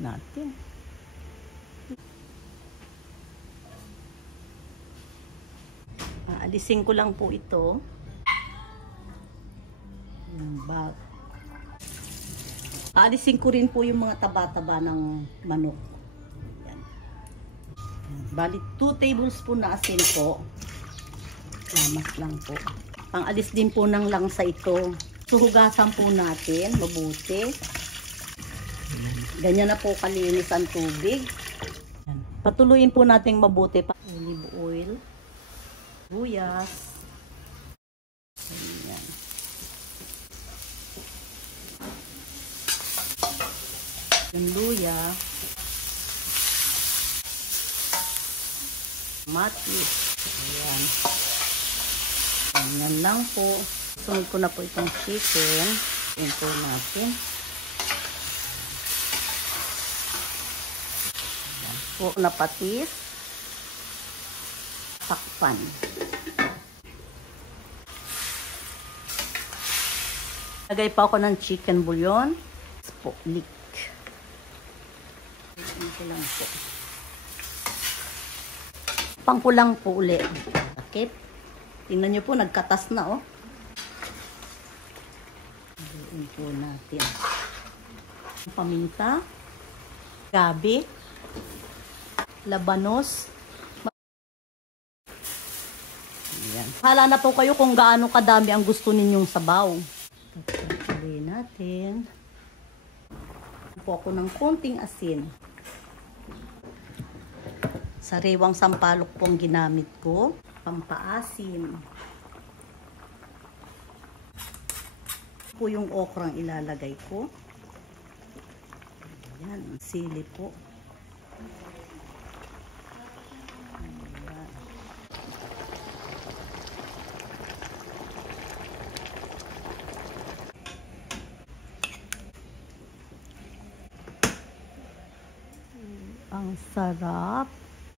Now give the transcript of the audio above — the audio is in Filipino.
natin. Alisin ko lang po ito. Aalisin ko rin po yung mga taba-taba ng manok. Yan. Bali 2 tablespoon na asin po. Lamas lang po. Pang-alis din po ng langsa ito. Suhugasan po natin mabuti. Ganyan na po kalinis ang tubig. Yan. Patuloyin po natin mabuti pa. Olive oil. Buyas. Ayan. Yung luya. Matis. Ayan. Ayan lang po. Sunod ko na po itong chicken. Ayan po natin. Ayan po na patis. Takpan. Lagay pa ako ng chicken bouillon. Po, leek. Ito lang po. Pangkulang po ulit. Sakit. Tingnan nyo po, nagkatas na oh. Lagyan po natin. Paminta. Gabi. Labanos. Ayan. Hala na po kayo kung gaano kadami ang gusto ninyong sabaw. Pagpapalay natin. Po ako ng konting asin. Sariwang sampalok po ang ginamit ko. Pampaasim. Po yung okrang ilalagay ko. Ayan, sili po. Ang sarap.